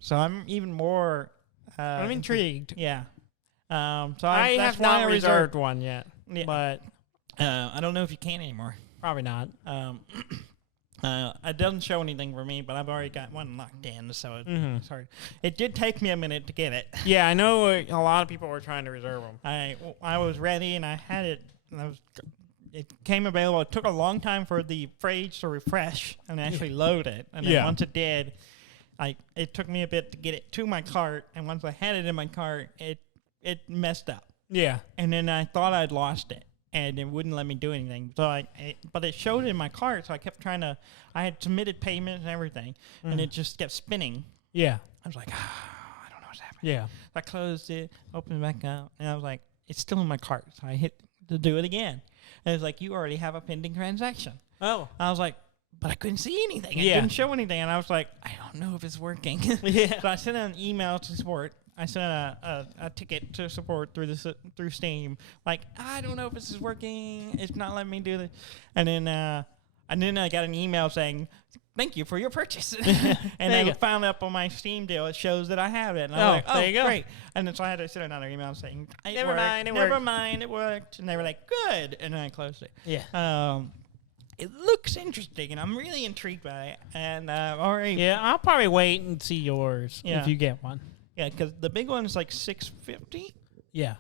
So I'm even more. I'm intrigued. Yeah. So I that's have why not I reserved one yet, Yeah. but I don't know if you can anymore. probably not. It doesn't show anything for me, but I've already got one locked in, so Mhm. it's hard. It did take me a minute to get it. Yeah, I know a lot of people were trying to reserve them. I was ready, and I had it. And it came available. It took a long time for the phrase to refresh and actually load it. And then once it did, it took me a bit to get it to my cart. And once I had it in my cart, it messed up. Yeah. And then I thought I'd lost it, and it wouldn't let me do anything. So but it showed in my cart, so I kept trying to. I had submitted payment and everything, and it just kept spinning. Yeah. I was like, I don't know what's happening. Yeah. So I closed it, opened it back up, and I was like, it's still in my cart. So I hit to do it again, and it's like, you already have a pending transaction. Oh. I was like, but I couldn't see anything. It Yeah. didn't show anything, and I was like, I don't know if it's working. Yeah. So I sent an email to support. I sent a ticket to support through Steam. Like, I don't know if this is working. It's not letting me do this. And then I got an email saying, thank you for your purchase. And then finally up on my Steam deal, it shows that I have it. And I was like, there you go. Great. And then so I had to send another email saying, Never mind, it Never worked. mind, it worked. And they were like, good. And then I closed it. Yeah. It looks interesting, and I'm really intrigued by it. And already, Yeah, I'll probably wait and see yours Yeah. if you get one. yeah, because the big one is like $650. Yeah.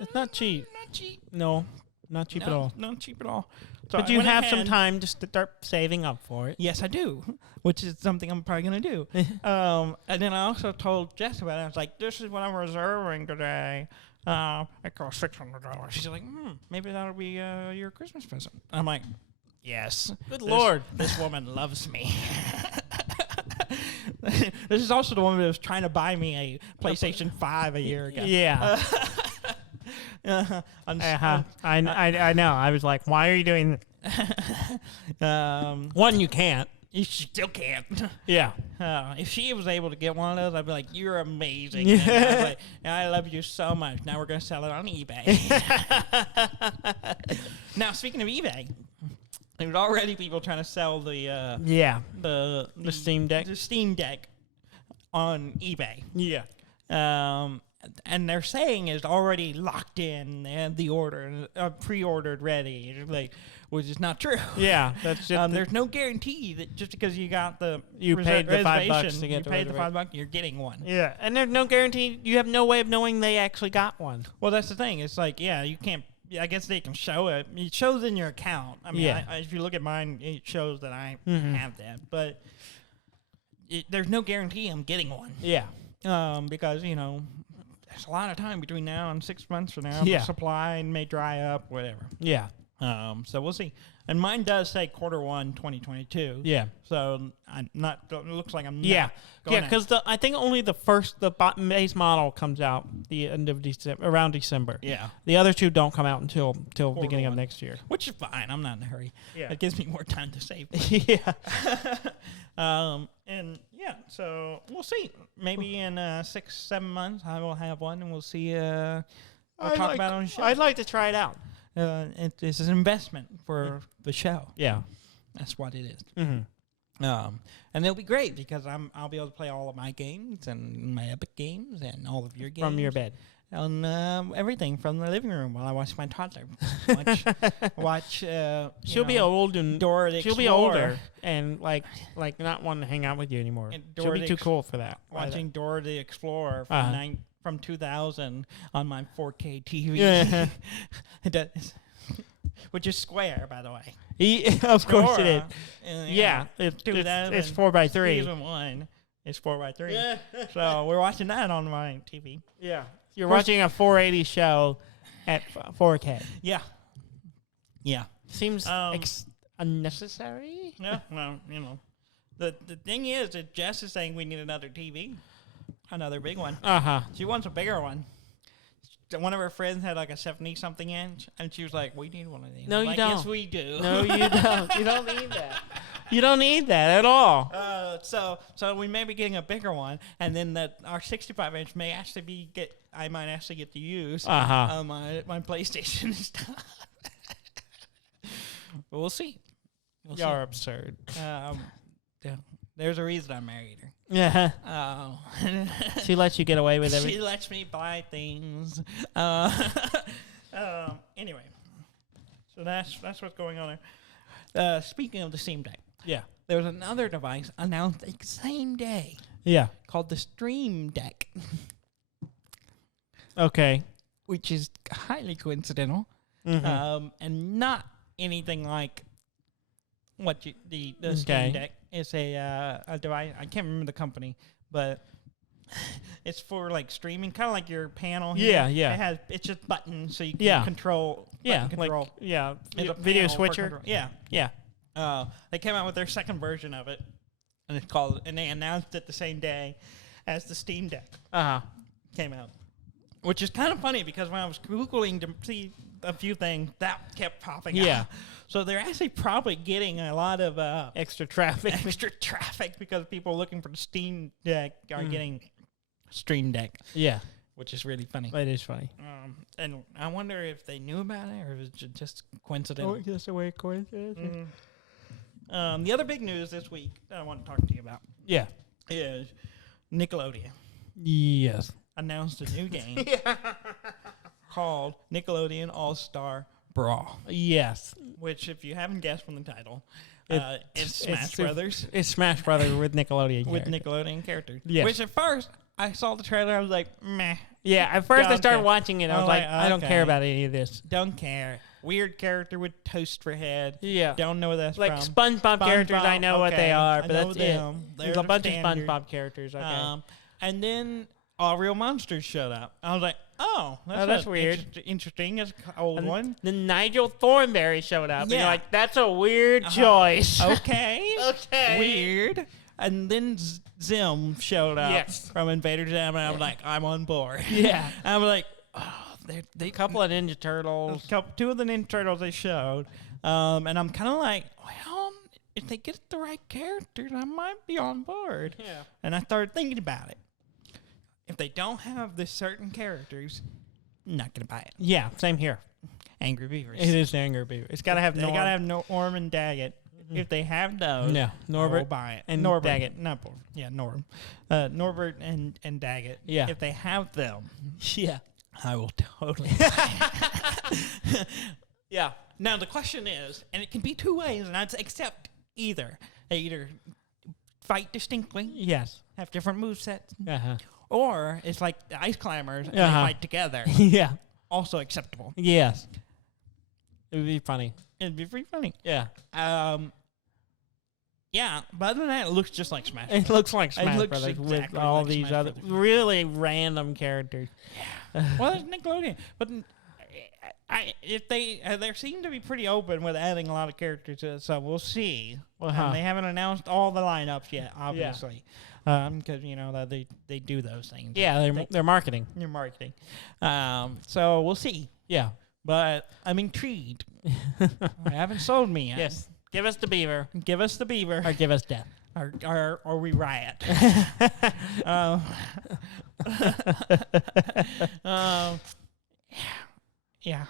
It's not cheap. Not cheap. No, not cheap at all. Not cheap at all. So But I you went have some ahead- time just to start saving up for it. Yes, I do, which is something I'm probably going to do. And then I also told Jess about it. I was like, this is what I'm reserving today. It costs $600. She's like, maybe that'll be your Christmas present. I'm like, yes. Good Lord. This woman loves me. This is also the woman that was trying to buy me a PlayStation 5 a year ago. Yeah. I know. I was like, why are you doing One, you can't. You still can't. Yeah. If she was able to get one of those, I'd be like, "You're amazing." And I was like, "I love you so much." Now we're gonna sell it on eBay. Now, speaking of eBay, there's already people trying to sell the Steam Deck. the Steam Deck on eBay. Yeah. And they're saying it's already locked in. They have the order, pre-ordered, ready. It's like, which is not true. Yeah, that's just there's no guarantee that just because you got the paid the $5 reservation, to get you paid the $5, you're getting one. Yeah, and there's no guarantee. You have no way of knowing they actually got one. Well, that's the thing. It's like, yeah, you can't. I guess they can show it. It shows in your account. I mean, Yeah. if you look at mine, it shows that I have that. But there's no guarantee I'm getting one. Yeah. Because there's a lot of time between now and 6 months from now. Yeah. The supply may dry up, whatever. Yeah. So we'll see. And mine does say Q1 2022. Yeah. So I'm not. It looks like I'm. Yeah. Not going Because I think only the base model comes out the end of December, around December. Yeah. The other two don't come out until beginning of Q1. next year. Which is fine. I'm not in a hurry. Yeah. It gives me more time to save. Yeah. And yeah, so we'll see. Maybe in 6-7 months I will have one, and we'll see. We'll talk about it on the show. I'd like to try it out. It's an investment for the show. Yeah. That's what it is. Mm-hmm. And it'll be great because I'll be able to play all of my games and my Epic games and all of your games From your bed. on everything from the living room while I watch my toddler watch. She'll be old and Dora the she'll be Explorer. older and like not wanting to hang out with you anymore. And She'll Dora be the too cool for that. Watching Dora the Explorer from 2000 on my 4K TV. Yeah. It does. Which is square, by the way. Of course it is. Yeah, It's 2000 4x3. Season 1 is 4x3. Yeah. So we're watching that on my TV. Yeah. You're watching a 480 show at 4K. Yeah. Yeah. Seems unnecessary. Yeah. Well, the thing is that Jess is saying we need another TV, another big one. Uh-huh. She wants a bigger one. One of her friends had like a 70-something inch, and she was like, "We need one of these." No, you don't. Yes, we do. No, you don't. You don't need that. You don't need that at all. So we may be getting a bigger one, and then our 65-inch may actually I might actually get to use my PlayStation and stuff. But we'll see. You're absurd. Yeah. There's a reason I married her. Yeah. She lets you get away with She everything. lets me buy things. Anyway, so that's what's going on there. Speaking of the Steam Deck, Yeah. there was another device announced the same day Yeah. called the Stream Deck, Okay. which is highly coincidental, Mm-hmm. and not anything like what the Okay. Steam Deck. It's a device. I can't remember the company, but it's for like streaming, kind of like your panel here. Yeah, yeah. It's just buttons, so you can Yeah. control. Yeah. button control. Like, yeah. It's a Video panel for switcher. control. Yeah. Yeah. They came out with their second version of it, and they announced it the same day as the Steam Deck Uh-huh. came out, which is kind of funny because when I was Googling to see a few things, that kept popping Yeah. up. So they're actually probably getting a lot of Extra traffic. extra traffic because people looking for the Steam Deck are getting Stream Deck, Yeah. which is really funny. It is funny. And I wonder if they knew about it or if it's just coincidental. just a way of coincidence. The other big news this week that I want to talk to you about Yeah. is Nickelodeon Yes. announced a new game called Nickelodeon All-Star Brawl, Yes. which, if you haven't guessed from the title, It's Smash Brothers It's Smash Brothers with Nickelodeon. with characters. Nickelodeon characters. Yes. Which at first, I saw the trailer, I was like, meh, Yeah. At first, I Don't started care. watching it. I was I'm like, like, I don't okay. care about any of this. don't care. Weird character with toast for head. Yeah. Don't know where that's Like from. SpongeBob characters, I know what they okay, are, I but know that's them. it. They're There's a the bunch standard. of SpongeBob characters. Okay. And then All Real Monsters showed up. I was like, oh, that's weird. Interesting. It's an old And one. then Nigel Thornberry showed up. And Yeah. you're like, that's a weird choice. Okay. Okay. Weird. And then Zim showed up Yes. from Invader Zim, and I was like, I'm on board. Yeah. I was like, oh, They A couple of Ninja Turtles. two of the Ninja Turtles they showed, and I'm kind of like, well, if they get the right characters, I might be on board. Yeah. And I started thinking about it. If they don't have the certain characters, I'm not gonna buy it. Yeah, same here. Angry Beavers. It is Angry Beaver. It's got to have They Norm. gotta have Norm and Daggett. If they have those, Yeah, I will Norbert. buy it. and Norbert, Daggett. not Norm. Norbert and Daggett. Yeah. If they have them, Yeah. I will totally. Yeah. Now the question is, and it can be two ways, and I'd accept either. They either fight distinctly, Yes. have different movesets, Uh-huh. or it's like the Ice Climbers and they Uh-huh. fight together. Yeah. Also acceptable. Yes. It would be funny. It'd be pretty funny. Yeah. Yeah, but other than that, it looks just like Smash. It looks like Smash looks Brothers with exactly all like these Smash other Brothers. really random characters. Well, it's Nickelodeon, but if they seem to be pretty open with adding a lot of characters to it, so we'll see. Uh-huh. They haven't announced all the lineups yet, obviously, because that they do those things. Yeah, they're marketing. They're marketing. So we'll see. Yeah. But I'm intrigued. I haven't sold me yet. Yes. Give us the beaver Give us the beaver, or give us death. or we riot. Yeah.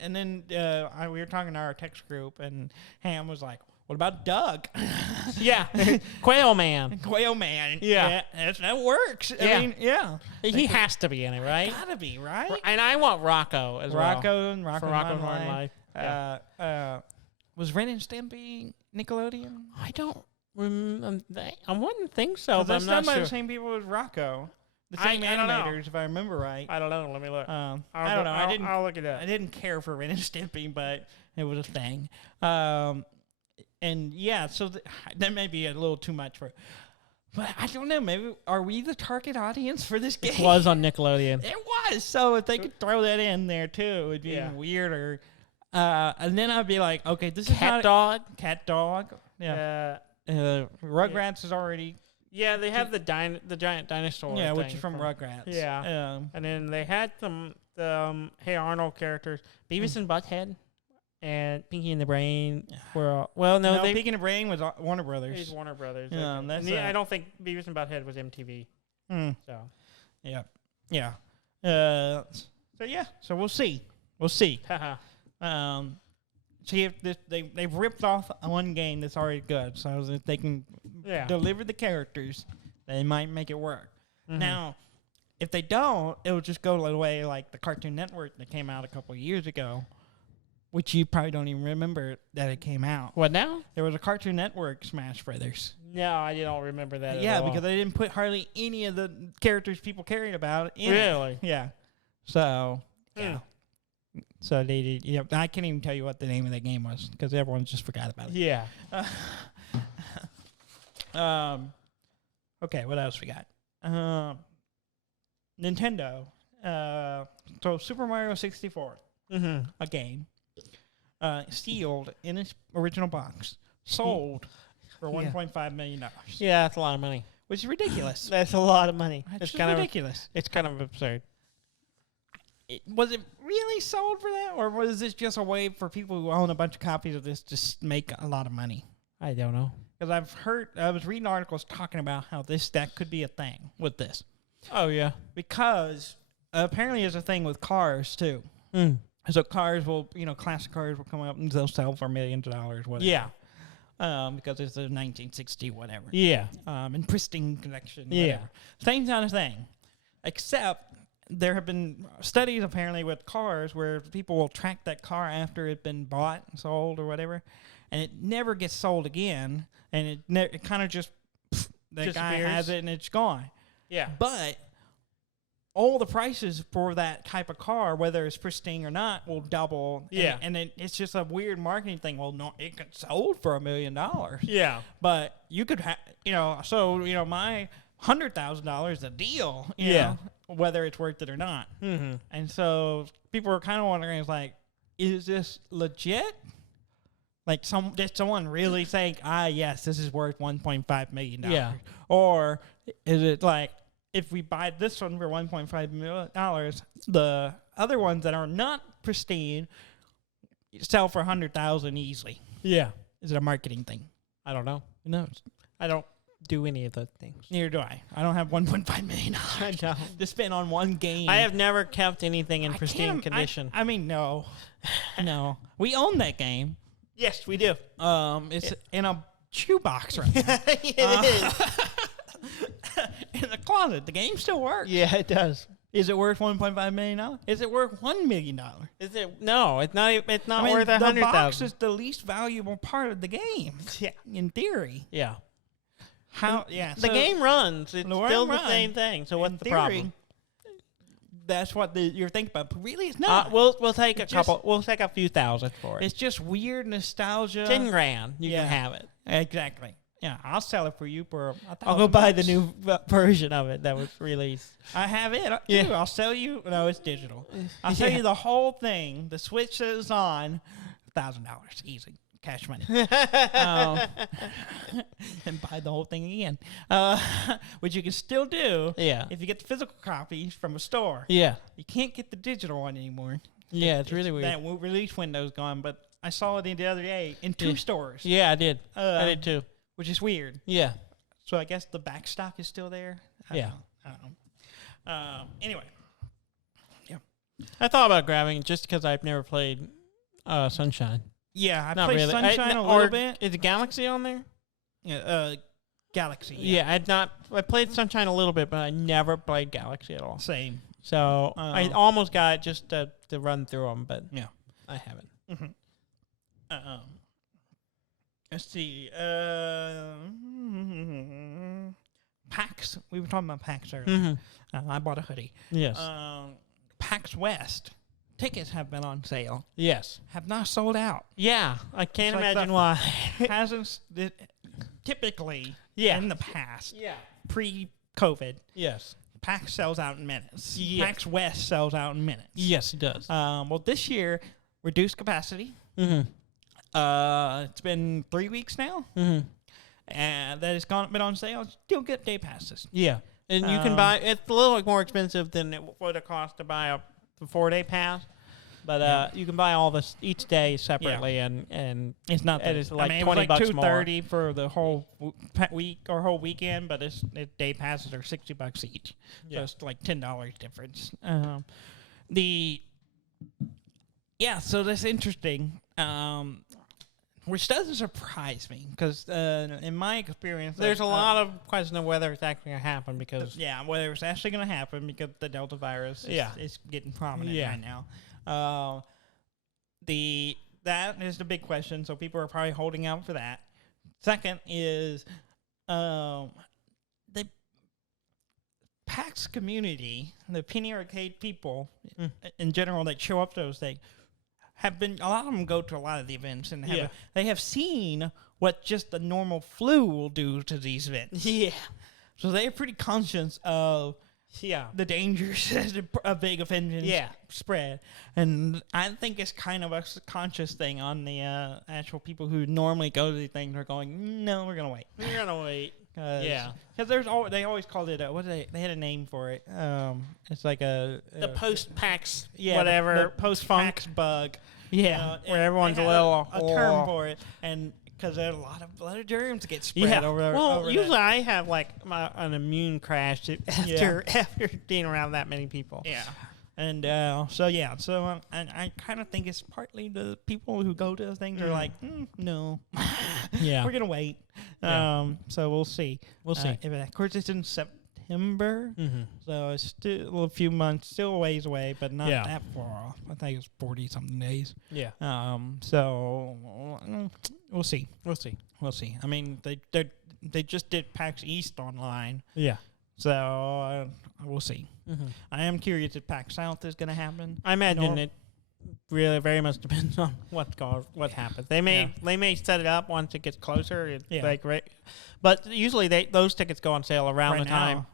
And then we were talking to our text group, and Ham was like, "What about Doug?" Yeah. Quail Man. Quail Man. Yeah. That works. Yeah. I mean, yeah. He has to be in it, right? Gotta be, right? And I want Rocco as well. Rocco and Rocco For Rocco Modern Modern Life. Life. Was Ren and Stimpy Nickelodeon? I don't remember. I wouldn't think so, but That's I'm done not by sure. the same people as Rocco. The I same don't know. animators, if I remember right. I don't know. Let me look. I don't know. I'll look it up. I didn't care for Ren and Stimpy, but it was a thing. And yeah, so that may be a little too much for. But I don't know. Maybe are we the target audience for this game? It was on Nickelodeon. It was. So if they could throw that in there too, it'd be even weirder. And then I'd be like, okay, this is Cat not Dog. Cat Dog. Yeah. Rugrats is already. Yeah, they have the giant dinosaur. Yeah, which thing is from Rugrats. Yeah. And then they had the Hey Arnold characters, Beavis and Butthead, and Pinky and the Brain. No, Pinky and the Brain was Warner Brothers. It's Warner Brothers. Yeah, okay. that's, And I don't think Beavis and Butthead was MTV. So Yeah. So yeah. So we'll see. haha. See if they've ripped off one game that's already good, so if they can deliver the characters, they might make it work. Mhm. Now, if they don't, it'll just go the way like the Cartoon Network that came out a couple of years ago, which you probably don't even remember that it came out. What now? There was a Cartoon Network Smash Brothers. No, I don't remember that. Yeah, at all. because they didn't put hardly any of the characters people cared about in it. Really? Yeah. So yeah. Hmm. So they did. Yeah, I can't even tell you what the name of that game was because everyone just forgot about it. Yeah. Okay, what else we got? Nintendo. So Super Mario 64, Mm-hmm. a game, sealed in its original box, sold for $1.5 million. Yeah, that's a lot of money. Which is ridiculous. That's a lot of money. It's kind ridiculous. It's kind of absurd. Was it really sold for that, or was this just a way for people who own a bunch of copies of this to make a lot of money? I don't know. Because I was reading articles talking about how that could be a thing with this. Oh yeah. Because apparently there's a thing with cars too. Mm. So cars will, classic cars will come up and they'll sell for millions of dollars. Whatever. Yeah. Because it's a 1960 whatever. Yeah. In pristine condition. Yeah. Whatever. Same kind of thing. Except there have been studies apparently with cars where people will track that car after it's been bought and sold or whatever, and it never gets sold again, and it kind of just the guy has it and it's gone. Yeah. But all the prices for that type of car, whether it's pristine or not, will double. Yeah. And it's just a weird marketing thing. Well, no, it got sold for $1 million. Yeah. But you could have, my $100,000 is a deal. You know, whether it's worth it or not. Mm-hmm. And so people are kind of wondering, is this legit? Like, did someone really think, yes, this is worth $1.5 million? Yeah. Or is it like, if we buy this one for $1.5 million, the other ones that are not pristine sell for $100,000 easily. Yeah. Is it a marketing thing? I don't know. Who knows? I don't do any of those things. Neither do I. I don't have $1.5 million I don't. to spend on one game. I have never kept anything in I pristine can't- condition. I mean, no. No. We own that game. Yes, we do. It's in a shoebox right now. It is. In the closet. The game still works. Yeah, it does. Is it worth $1.5 million? Is it worth $1 million? Is it? No, it's not. It's not I mean, worth the box 100,000. is the least valuable part of the game. Yeah. In theory. Yeah. How? Yeah. The so game runs. It's The game still the runs. same thing. So in what's the theory, problem? That's what you're thinking about. But really, it's not. We'll take a It's just- couple. We'll take a few thousand for it. It's just weird nostalgia. 10 grand. You Yeah. can have it. Exactly. Yeah, I'll sell it for you for I'll go buy the $1,000. new version of it that was released. I have it. Yeah. Too. I'll sell you. No, it's digital. I'll sell Yeah. you the whole thing. The Switch that is on, $1,000 easy cash money, and buy the whole thing again. Which you can still do. Yeah. If you get the physical copies from a store. Yeah. You can't get the digital one anymore. Yeah, it's really weird. That release window's gone. But I saw it the other day in two Yeah. stores. Yeah, I did. I did too. Which is weird. Yeah. So I guess the back stock is still there. I Yeah. don't know. Anyway. I thought about grabbing it just because I've never played Sunshine. Yeah, I Not played really. Sunshine a or little bit. Is it Galaxy on there? Yeah, Galaxy. Yeah, I played Sunshine a little bit, but I never played Galaxy at all. Same. So I almost got it just to run through them, but Yeah. I haven't. Let's see. PAX. We were talking about PAX earlier. I bought a hoodie. Yes. PAX West. Tickets have been on sale. Yes. Have not sold out. Yeah, I can't It's like imagine the- why. Hasn't typically Yeah. in the past, Yeah. pre-COVID, Yes. PAX sells out in minutes. Yes. PAX West sells out in minutes. Yes, it does. Well, this year, reduced capacity. Mm-hmm. It's been 3 weeks now, Mm-hmm. and that has been on sale. Still get day passes. Yeah. And you can buy, it's a little more expensive than it would have cost to buy a 4-day pass. But you can buy all this each day separately, and It's not. It is like it was $20 like more. $230 for the whole week or whole weekend, but day passes are $60 each. Yeah. So it's like $10 difference. So that's interesting. Which doesn't surprise me because in my experience, there's a lot of question of whether it's actually going to happen because whether it's actually going to happen because the Delta virus is getting prominent right now. That is the big question, so people are probably holding out for that. Second is the PAX community, the Penny Arcade people in general that show up to those things, have been, a lot of them go to a lot of the events and they have seen what just the normal flu will do to these events. Yeah. So they're pretty conscious of the dangers that a big offension spread. And I think it's kind of a conscious thing on the actual people who normally go to these things are going, no, we're going to wait. We're going to wait. Because they always called it, they had a name for it. It's like the post-PAX, the whatever, post-PAX bug. Yeah, And where everyone's they a had little... a term for it. And because there are a lot of germs get spread over Well, over usually that. I have like an immune crash after being around that many people. Yeah. And so and I kind of think it's partly the people who go to the things are like, no, Yeah. we're gonna wait. Yeah. So we'll see. We'll see. Of course, it's in September, so it's still a few months, still a ways away, but not that far off. I think it's 40-something days. Yeah. So we'll see. We'll see. We'll see. I mean, they just did PAX East online. Yeah. So we'll see. I am curious if PAX South is going to happen. I imagine it really very much depends on what happens. They may set it up once it gets closer. But usually those tickets go on sale around the time.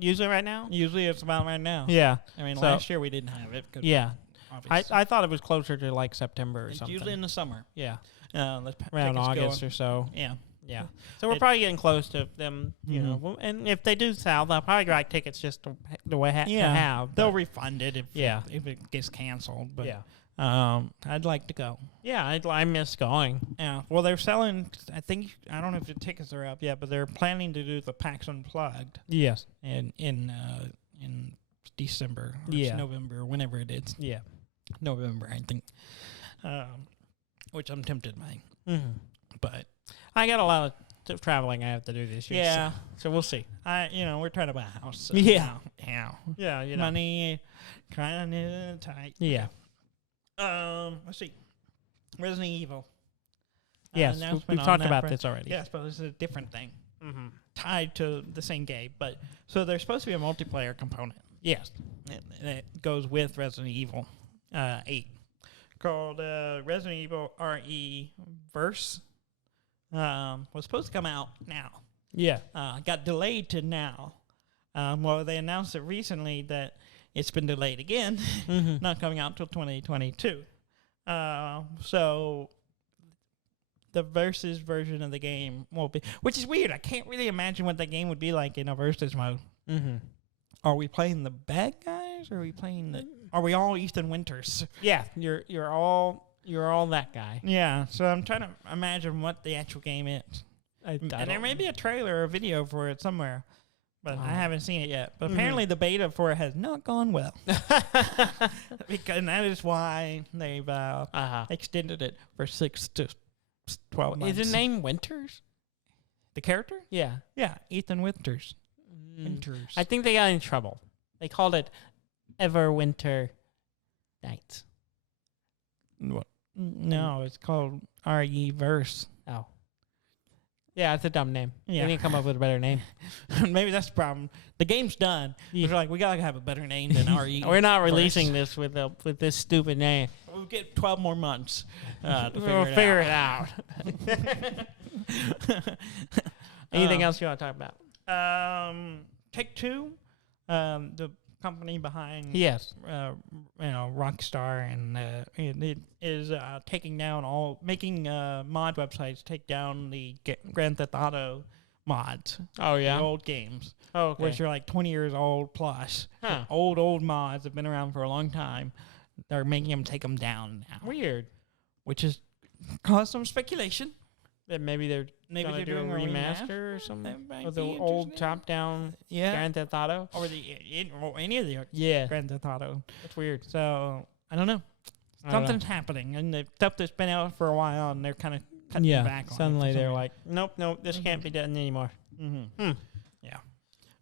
Usually right now? Usually it's about right now. Yeah. I mean, So- last year we didn't have it. Yeah. Obviously. I thought it was closer to like September or It's something. usually in the summer. Yeah. The Around tickets August go or so. Yeah. Yeah. So we're probably getting close to them, you Mhm. know. And if they do sell, they'll probably write tickets just to have. They'll but- refund it Yeah. if it gets canceled. But yeah. I'd like to go. Yeah, I miss going. Yeah. Well, they're selling. I don't know if the tickets are up yet, but they're planning to do the PAX Unplugged Yes. in December or Yeah. November, whenever it is. Yeah. November, I think. Which I'm tempted by, Mm-hmm. but I got a lot of traveling I have to do this year. yeah, So we'll see. we're trying to buy a house. So Yeah. yeah, Yeah, you know. money kind of tight. Yeah. Let's see, Resident Evil. Yes, announcement we've on talked that about for- this already. Yes, but this is a different thing Mm-hmm. tied to the same game. But so there's supposed to be a multiplayer component. Yes. That goes with Resident Evil 8, called Resident Evil RE Verse. Was supposed to come out now. Yeah. Got delayed to now. Well, they announced it recently that it's been delayed again, Mm-hmm. not coming out until 2022. So the Versus version of the game won't be, which is weird. I can't really imagine what the game would be like in a Versus mode. Mm-hmm. Are we playing the bad guys? Or are we playing the? Are we all Ethan Winters? Yeah, you're all that guy. Yeah. So I'm trying to imagine what the actual game is. And there may be a trailer or a video for it somewhere, but I haven't seen it yet. But apparently the beta for it has not gone well, and that is why they've extended it for 6 to 12 months. Is his name Winters? the character? Yeah. Yeah, Ethan Winters. Mm. I think they got in trouble. They called it Everwinter Nights. What? No, it's called RE Verse. Oh. Yeah, it's a dumb name. Yeah. They didn't come up with a better name. Maybe that's the problem. The game's done. Yeah. We're like, we gotta have a better name than RE. We're not Verse. releasing this with this stupid name. We'll get 12 more months to We'll figure it out. Anything else you want to talk about? Take-Two, the company behind Yes. Rockstar, and it is making mod websites take down the Grand Theft Auto mods, Oh, the yeah? old games, Oh, okay. which are like 20 years old plus. Huh. Old mods have been around for a long time. They're making them take them down now, Weird. which has caused some speculation. That maybe they're Maybe gonna they're do a doing a remaster or something That might of the be old interesting. top-down Yeah, Grand Theft Auto. or any of the Yeah, Grand Theft Auto. that's weird. So I don't know. I don't know. Something's happening, and the stuff that's been out for a while, and they're kind of cutting back on it. Suddenly for they're some like, nope, this can't be done anymore. reason. Mhm. Yeah.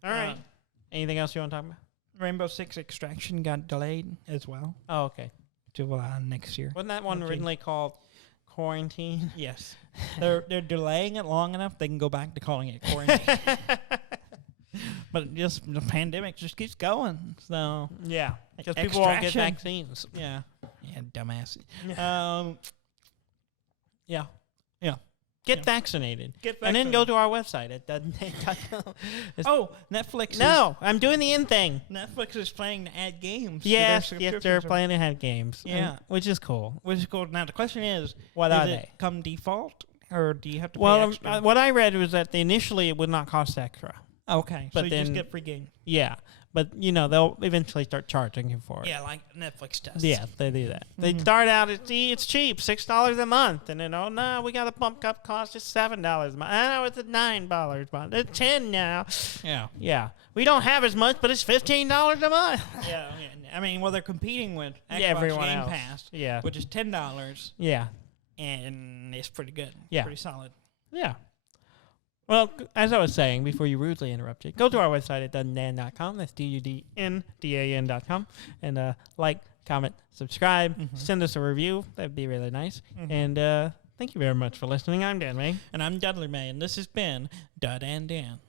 All right. Anything else you want to talk about? Rainbow Six Extraction got delayed as well Oh, okay. to next year. Wasn't that one Okay. originally called Quarantine? Yes, they're delaying it long enough they can go back to calling it quarantine. But just the pandemic just keeps going. So Yeah, because people won't get Extraction. vaccines. yeah, dumbass. Yeah. Yeah. Get Yeah. vaccinated. Get And then go to our website at dudley.com. Oh, Netflix. No, I'm doing the in thing. Netflix is planning to add games. to their Yes, subscription they're service. planning to have games. Yeah. Which is cool. Which is cool. Now the question is, What does are it they? come default, or do you have to pay Well, extra? what I read was that initially it would not cost extra. Okay, but so you just then- get free game. Yeah, but they'll eventually start charging you for it. Yeah, like Netflix does. Yeah, they do that. They Mhm. start out it's cheap, $6 a month, and then no, we got to bump up cost to $7 a month. Oh, it's at $9 a month. It's 10 now. Yeah. Yeah, we don't have as much, but it's $15 a month. Yeah. I mean, well, they're competing with Xbox everyone Game else. Pass, Yeah, which is $10, yeah, and it's pretty good. Yeah. Pretty solid. yeah. Well, as I was saying before you rudely interrupted, go to our website at duddan.com. That's DUDNDAN.com. And like, comment, subscribe, Mhm. send us a review. That'd be really nice. Mhm. And thank you very much for listening. I'm Dan May. And I'm Dudley May, and this has been Dud and Dan.